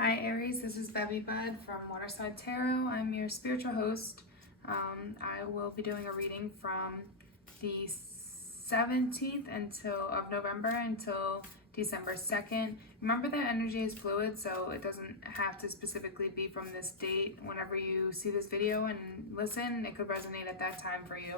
Hi Aries, this is bevybud from Waterside Tarot. I'm your spiritual host. I will be doing a reading from the 17th of November until December 2nd. Remember that energy is fluid, so it doesn't have to specifically be from this date. Whenever you see this video and listen, it could resonate at that time for you.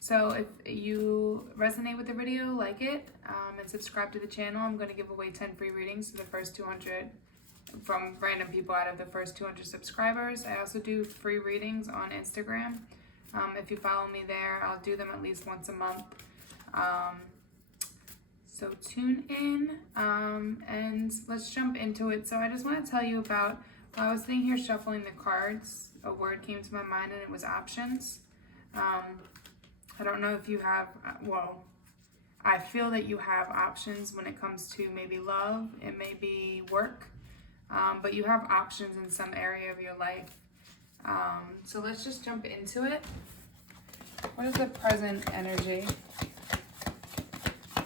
So if you resonate with the video, like it, and subscribe to the channel. I'm going to give away 10 free readings to the first 200 from random people out of the first 200 subscribers. I also do free readings on Instagram. If you follow me there, I'll do them at least once a month. So tune in and let's jump into it. So I just want to tell you about, while I was sitting here shuffling the cards, a word came to my mind and it was options. I don't know if you have, well, I feel that you have options when it comes to maybe love, it may be work, but you have options in some area of your life. So let's just jump into it. What is the present energy?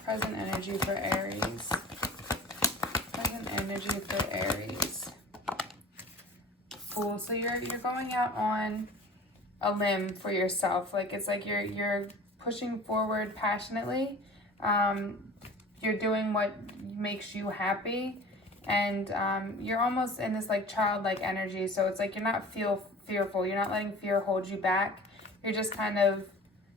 Present energy for Aries. Present energy for Aries. Cool, so you're going out on a limb for yourself. Like it's like you're pushing forward passionately. You're doing what makes you happy, and you're almost in this like childlike energy. So it's like you're not fearful. You're not letting fear hold you back. You're just kind of,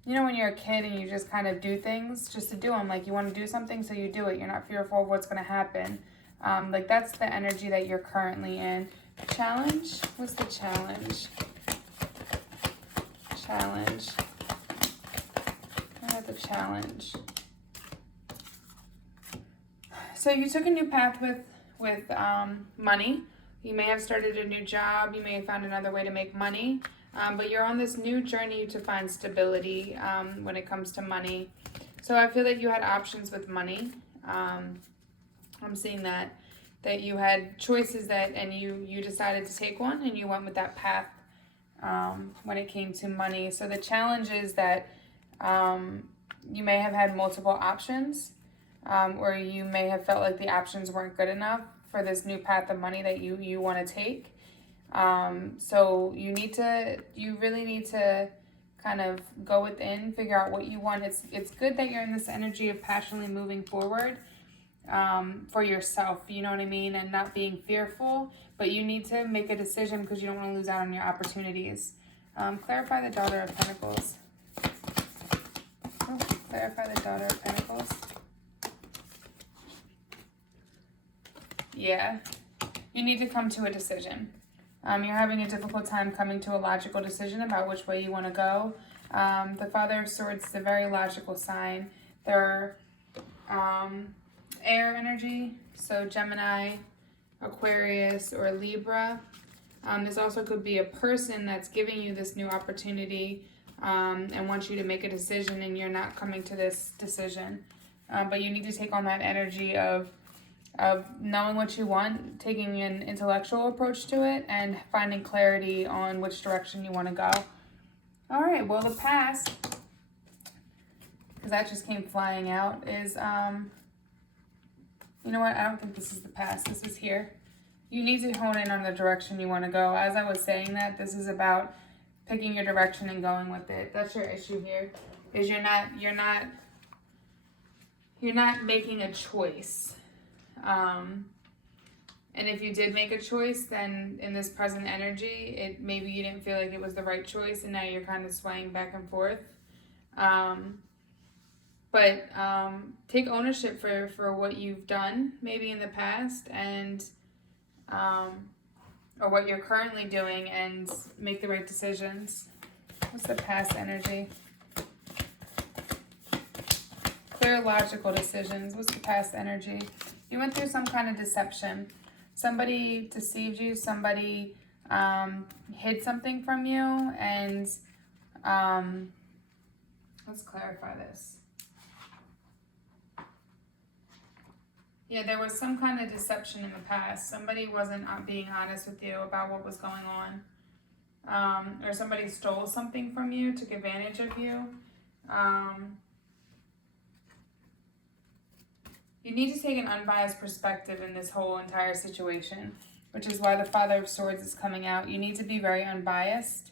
you know, when you're a kid and you just kind of do things just to do them. Like you want to do something, so you do it. You're not fearful of what's going to happen. Like that's the energy that you're currently in. Challenge? What's the challenge? Challenge. What about the challenge? So you took a new path with money. You may have started a new job. You may have found another way to make money. But you're on this new journey to find stability when it comes to money. So I feel that you had options with money. I'm seeing that you had choices and you decided to take one and you went with that path when it came to money. So the challenge is that you may have had multiple options, or you may have felt like the options weren't good enough for this new path of money that you want to take. So you really need to kind of go within, figure out what you want. It's good that you're in this energy of passionately moving forward for yourself, you know what I mean, and not being fearful, but you need to make a decision because you don't want to lose out on your opportunities. Clarify the Daughter of Pentacles. Oh, clarify the Daughter of Pentacles. Yeah, you need to come to a decision. You're having a difficult time coming to a logical decision about which way you want to go. The Father of Swords is a very logical sign. They're air energy, so Gemini, Aquarius, or Libra. This also could be a person that's giving you this new opportunity and wants you to make a decision, and you're not coming to this decision. But you need to take on that energy of knowing what you want, taking an intellectual approach to it, and finding clarity on which direction you want to go. All right, well, the past, because that just came flying out, is, you know what, I don't think this is the past, this is here. You need to hone in on the direction you want to go. As I was saying that, this is about picking your direction and going with it. That's your issue here, is you're not making a choice. And if you did make a choice, then in this present energy, maybe you didn't feel like it was the right choice, and now you're kind of swaying back and forth. But take ownership for what you've done, maybe in the past, and or what you're currently doing, and make the right decisions. What's the past energy? Clear, logical decisions. What's the past energy? You went through some kind of deception. Somebody deceived you. Somebody hid something from you. And let's clarify this. Yeah, there was some kind of deception in the past. Somebody wasn't being honest with you about what was going on. Or somebody stole something from you, took advantage of you. You need to take an unbiased perspective in this whole entire situation, which is why the Father of Swords is coming out. You need to be very unbiased.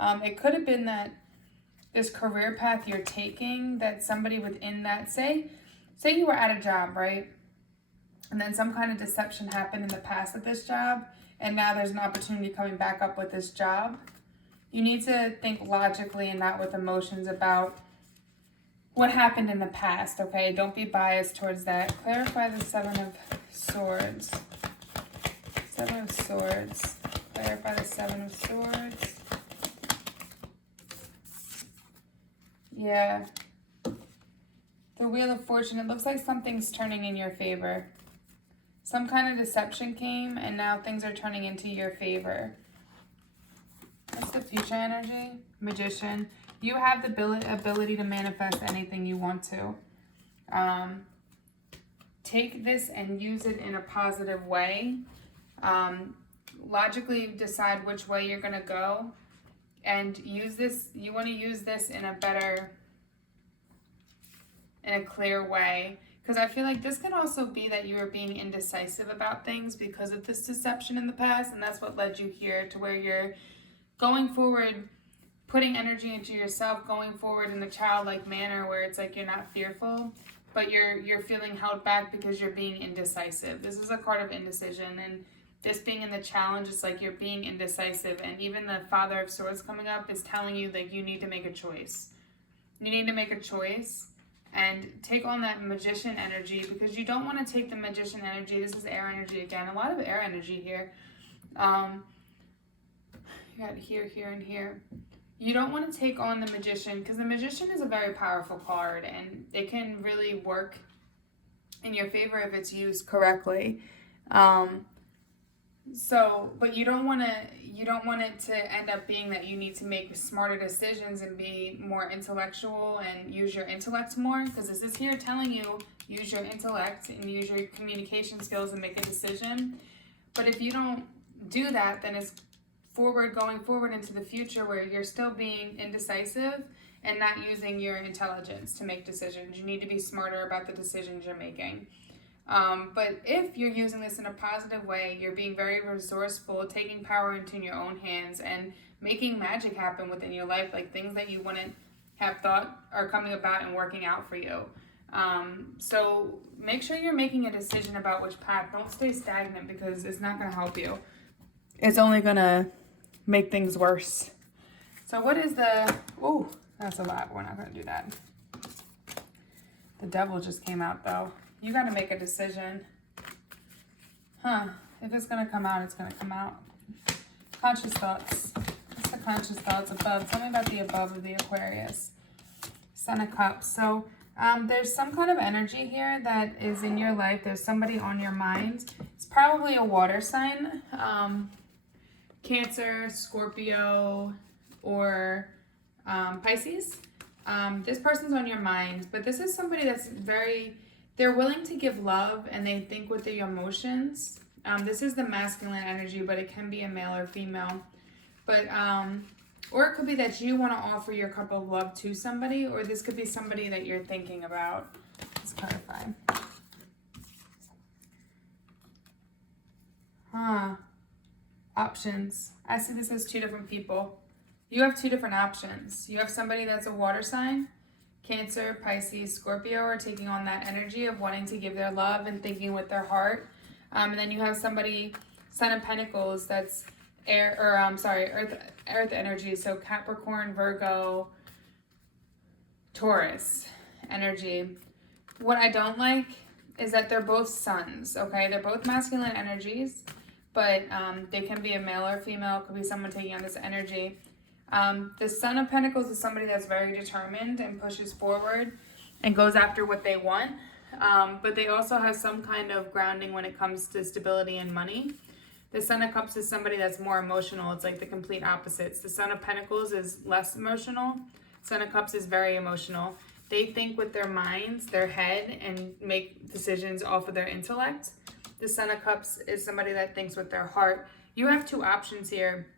It could have been that this career path you're taking, that somebody within that, say you were at a job, right? And then some kind of deception happened in the past with this job, and now there's an opportunity coming back up with this job. You need to think logically and not with emotions about what happened in the past, okay? Don't be biased towards that. Clarify the Seven of Swords. Seven of Swords. Clarify the Seven of Swords. Yeah. The Wheel of Fortune. It looks like something's turning in your favor. Some kind of deception came, and now things are turning into your favor. What's the future energy? Magician. You have the ability to manifest anything you want to. Take this and use it in a positive way. Logically decide which way you're going to go. And use this, you want to use this in a clear way. Because I feel like this could also be that you were being indecisive about things because of this deception in the past. And that's what led you here to where you're going forward, putting energy into yourself, going forward in a childlike manner where it's like you're not fearful, but you're feeling held back because you're being indecisive. This is a card of indecision, and this being in the challenge, it's like you're being indecisive. And even the Father of Swords coming up is telling you that you need to make a choice. You need to make a choice and take on that Magician energy, because you don't want to take the Magician energy. This is air energy again. A lot of air energy here. You got here, here, and here. You don't want to take on the Magician, because the Magician is a very powerful card, and it can really work in your favor if it's used correctly. But you don't want it to end up being that you need to make smarter decisions and be more intellectual and use your intellect more, because this is here telling you use your intellect and use your communication skills and make a decision. But if you don't do that, then it's going forward into the future where you're still being indecisive and not using your intelligence to make decisions. You need to be smarter about the decisions you're making. But if you're using this in a positive way, you're being very resourceful, taking power into your own hands and making magic happen within your life, like things that you wouldn't have thought are coming about and working out for you. So make sure you're making a decision about which path. Don't stay stagnant, because it's not going to help you. It's only going to make things worse. So what is the... Oh, that's a lot. We're not going to do that. The Devil just came out, though. You got to make a decision. If it's going to come out, it's going to come out. Conscious thoughts. What's the conscious thoughts above? Tell me about the above of the Aquarius. Son of Cups. So there's some kind of energy here that is in your life. There's somebody on your mind. It's probably a water sign. Cancer, Scorpio, or Pisces. This person's on your mind, but this is somebody that's they're willing to give love, and they think with their emotions. This is the masculine energy, but it can be a male or female. But, or it could be that you want to offer your cup of love to somebody, or this could be somebody that you're thinking about. Let's clarify. Options. I see this as two different people. You have two different options. You have somebody that's a water sign. Cancer, Pisces, Scorpio are taking on that energy of wanting to give their love and thinking with their heart. And then you have somebody, Son of Pentacles, that's Earth energy. So Capricorn, Virgo, Taurus energy. What I don't like is that they're both suns, okay? They're both masculine energies, but they can be a male or female. It could be someone taking on this energy. The Son of Pentacles is somebody that's very determined and pushes forward and goes after what they want. But they also have some kind of grounding when it comes to stability and money. The Son of Cups is somebody that's more emotional. It's like the complete opposites. The Son of Pentacles is less emotional. Son of Cups is very emotional. They think with their minds, their head, and make decisions off of their intellect. The Son of Cups is somebody that thinks with their heart. You have two options here.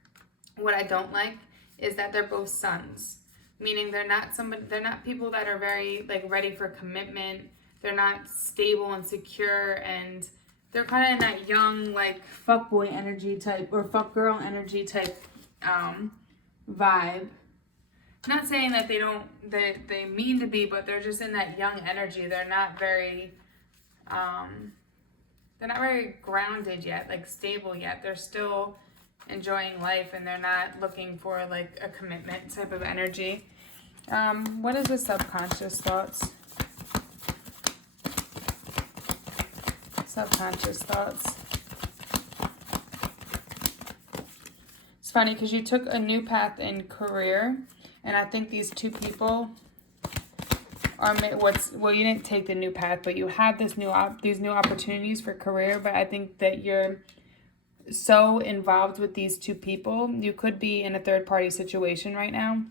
What I don't like is that they're both suns, meaning they're not people that are very ready for commitment. they're not stable and secure, and they're kind of in that young, like, fuckboy energy type or fuckgirl energy type vibe. Not saying that they mean to be, but they're just in that young energy. They're not very grounded yet, like stable yet. They're still enjoying life, and they're not looking for like a commitment type of energy. What is the subconscious thoughts? Subconscious thoughts. It's funny because you took a new path in career, and I think these two people are you didn't take the new path, but you have these new opportunities for career. But I think that you're so involved with these two people. You could be in a third party situation right now,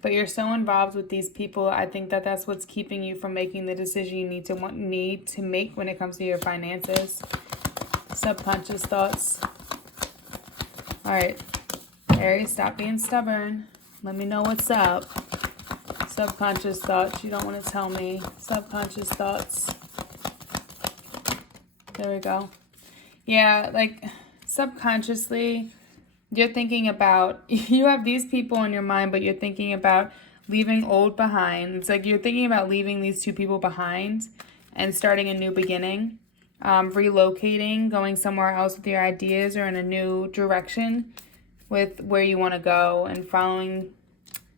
but you're so involved with these people. I think that that's what's keeping you from making the decision you need to make when it comes to your finances. Subconscious thoughts. All right, Aries, stop being stubborn. Let me know what's up. Subconscious thoughts. You don't want to tell me. Subconscious thoughts. There we go. Yeah, like subconsciously, you're thinking about, you have these people in your mind, but you're thinking about leaving old behind. It's like you're thinking about leaving these two people behind and starting a new beginning, relocating, going somewhere else with your ideas or in a new direction with where you want to go, and following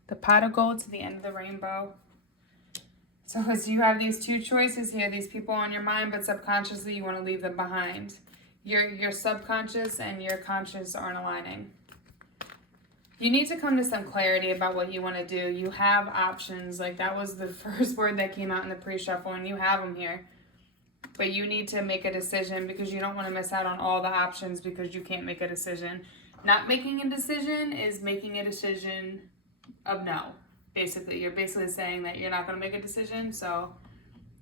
the pot of gold to the end of the rainbow. So as you have these two choices here, these people on your mind, but subconsciously you want to leave them behind. Your subconscious and your conscious aren't aligning. You need to come to some clarity about what you want to do. You have options. Like, that was the first word that came out in the pre-shuffle, and you have them here. But you need to make a decision, because you don't want to miss out on all the options because you can't make a decision. Not making a decision is making a decision of no. Basically, you're basically saying that you're not going to make a decision, so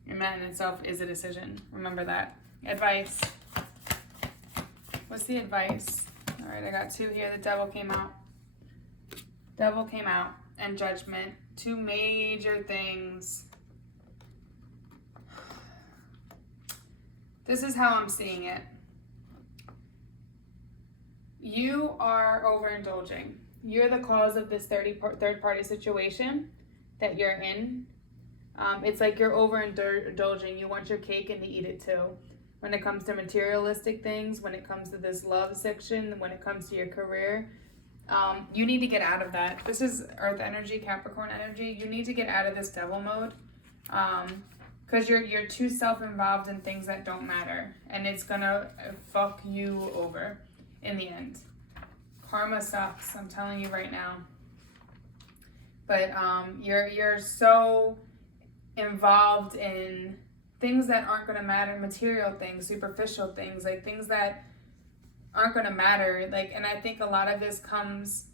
that in itself is a decision. Remember that. Advice. What's the advice? All right, I got two here. The devil came out. Devil came out, and judgment. Two major things. This is how I'm seeing it. You are overindulging. You're the cause of this third-party situation that you're in. It's like you're overindulging. You want your cake and to eat it too. When it comes to materialistic things, when it comes to this love section, when it comes to your career, you need to get out of that. This is Earth energy, Capricorn energy. You need to get out of this devil mode, because you're too self-involved in things that don't matter, and it's gonna fuck you over in the end. Karma sucks, I'm telling you right now. But you're so involved in things that aren't going to matter, material things, superficial things, like things that aren't going to matter. Like, and I think a lot of this comes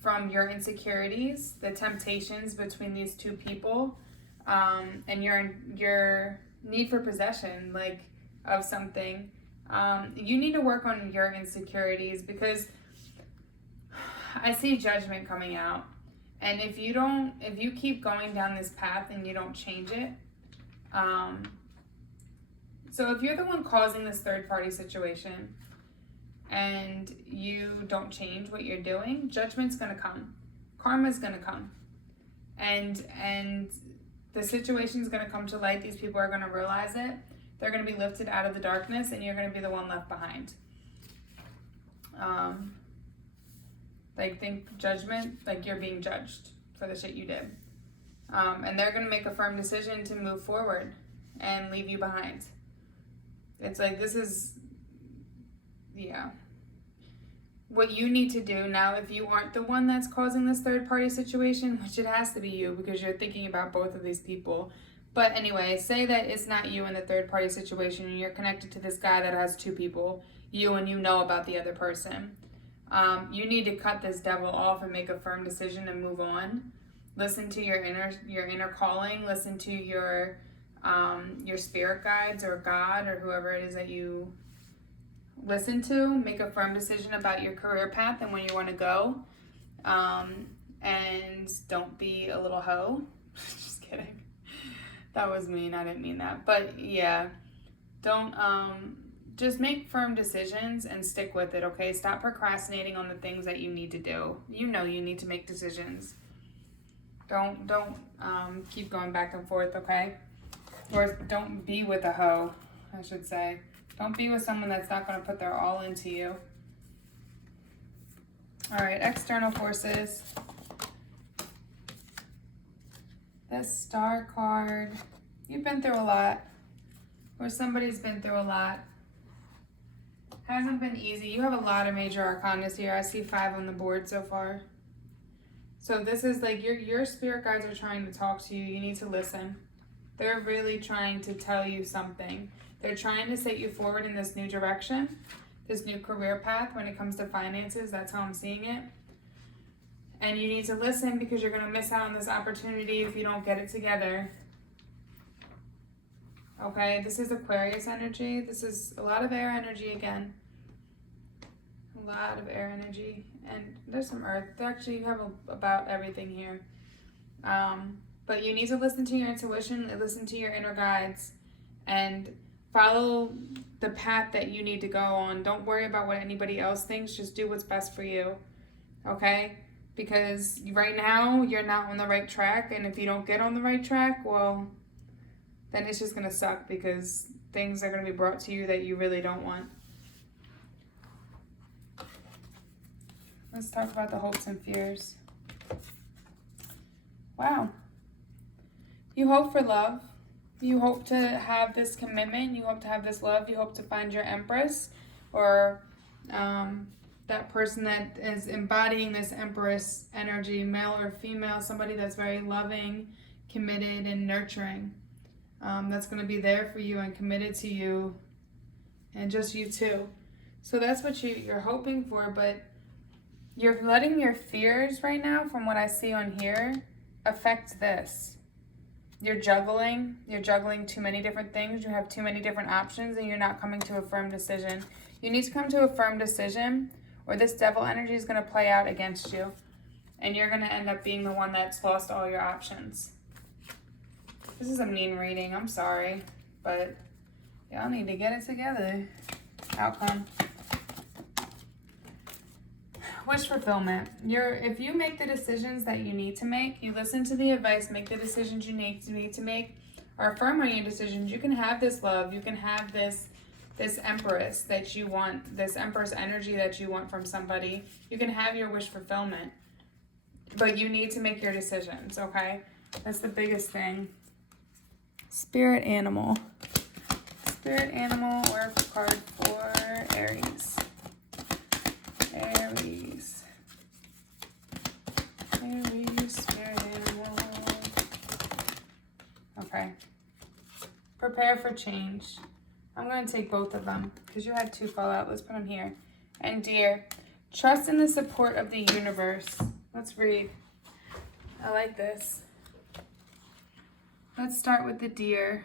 from your insecurities, the temptations between these two people, and your need for possession, like, of something. You need to work on your insecurities, because I see judgment coming out. And if you keep going down this path and you don't change it, so if you're the one causing this third party situation and you don't change what you're doing, judgment's gonna come. Karma's gonna come. And the situation's gonna come to light. These people are gonna realize it. They're gonna be lifted out of the darkness, and you're gonna be the one left behind. Like, think judgment, like you're being judged for the shit you did. And they're going to make a firm decision to move forward and leave you behind. It's like, this is, yeah. What you need to do now, if you aren't the one that's causing this third party situation, which it has to be you, because you're thinking about both of these people. But anyway, say that it's not you in the third party situation, and you're connected to this guy that has two people, and you know about the other person. You need to cut this devil off and make a firm decision and move on. Listen to your inner calling. Listen to your spirit guides or God or whoever it is that you listen to. Make a firm decision about your career path and when you want to go. And don't be a little hoe. Just kidding. That was mean. I didn't mean that. But yeah, don't, just make firm decisions and stick with it, okay? Stop procrastinating on the things that you need to do. You know you need to make decisions. Don't keep going back and forth, okay? Or don't be with a hoe, I should say. Don't be with someone that's not going to put their all into you. All right, external forces. This Star card. You've been through a lot. Or somebody's been through a lot. Hasn't been easy. You have a lot of major arcana here. I see 5 on the board so far. So this is like your spirit guides are trying to talk to you. You need to listen. They're really trying to tell you something. They're trying to set you forward in this new direction, this new career path when it comes to finances. That's how I'm seeing it. And you need to listen because you're going to miss out on this opportunity if you don't get it together. Okay, this is Aquarius energy. This is a lot of air energy again. A lot of air energy. And there's some earth. Actually, you have about everything here. But you need to listen to your intuition, listen to your inner guides, and follow the path that you need to go on. Don't worry about what anybody else thinks. Just do what's best for you. Okay? Because right now, you're not on the right track. And if you don't get on the right track, well, then it's just going to suck because things are going to be brought to you that you really don't want. Let's talk about the hopes and fears. Wow. You hope for love. You hope to have this commitment. You hope to have this love. You hope to find your Empress or that person that is embodying this Empress energy, male or female, somebody that's very loving, committed, and nurturing. That's going to be there for you and committed to you and just you too. So that's what you're hoping for, but you're letting your fears right now, from what I see on here, affect this. You're juggling too many different things, you have too many different options, and you're not coming to a firm decision. You need to come to a firm decision, or this devil energy is going to play out against you, and you're going to end up being the one that's lost all your options. This is a mean reading, I'm sorry, but y'all need to get it together. Outcome. Wish fulfillment. If you make the decisions that you need to make, you listen to the advice, make the decisions you need to make, are firm on your decisions, you can have this love, you can have this Empress that you want, this Empress energy that you want from somebody. You can have your wish fulfillment, but you need to make your decisions, okay? That's the biggest thing. Spirit animal. Spirit animal or a card for Aries. Aries, spirit animal. Okay. Prepare for change. I'm going to take both of them because you had 2 fall out. Let's put them here. And dear, trust in the support of the universe. Let's read. I like this. Let's start with the deer.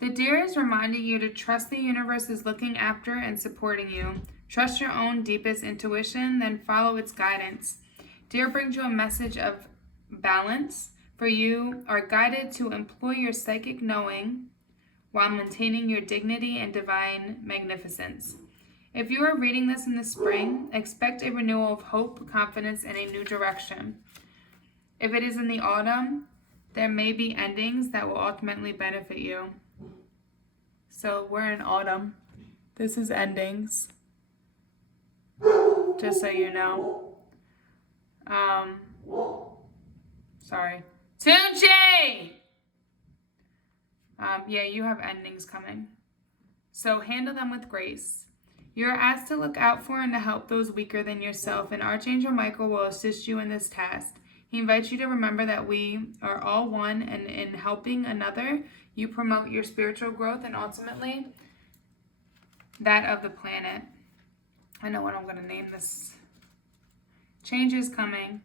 The deer is reminding you to trust the universe is looking after and supporting you. Trust your own deepest intuition, then follow its guidance. Deer brings you a message of balance, for you are guided to employ your psychic knowing while maintaining your dignity and divine magnificence. If you are reading this in the spring, expect a renewal of hope, confidence, and a new direction. If it is in the autumn, there may be endings that will ultimately benefit you. So we're in autumn. This is endings. Just so you know. Sorry. Tunchi! Yeah, you have endings coming. So handle them with grace. You are asked to look out for and to help those weaker than yourself, and Archangel Michael will assist you in this task. He invites you to remember that we are all one, and in helping another, you promote your spiritual growth and ultimately that of the planet. I know what I'm going to name this. Change is coming.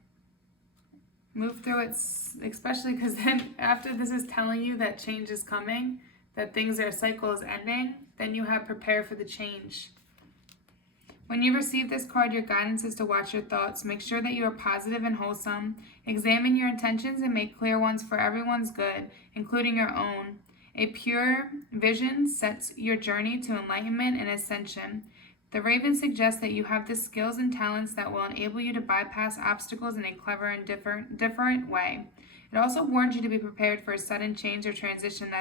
Move through it, especially because then after this is telling you that change is coming, that their cycle is ending, then you have prepare for the change. When you receive this card, your guidance is to watch your thoughts. Make sure that you are positive and wholesome. Examine your intentions and make clear ones for everyone's good, including your own. A pure vision sets your journey to enlightenment and ascension. The Raven suggests that you have the skills and talents that will enable you to bypass obstacles in a clever and different way. It also warns you to be prepared for a sudden change or transition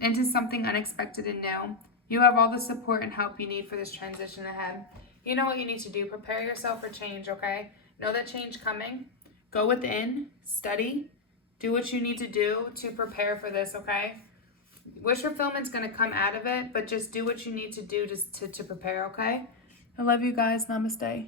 into something unexpected and new. You have all the support and help you need for this transition ahead. You know what you need to do. Prepare yourself for change, okay? Know that change coming. Go within, study, do what you need to do to prepare for this, okay? Wish fulfillment's going to come out of it, but just do what you need to do to prepare, okay? I love you guys. Namaste.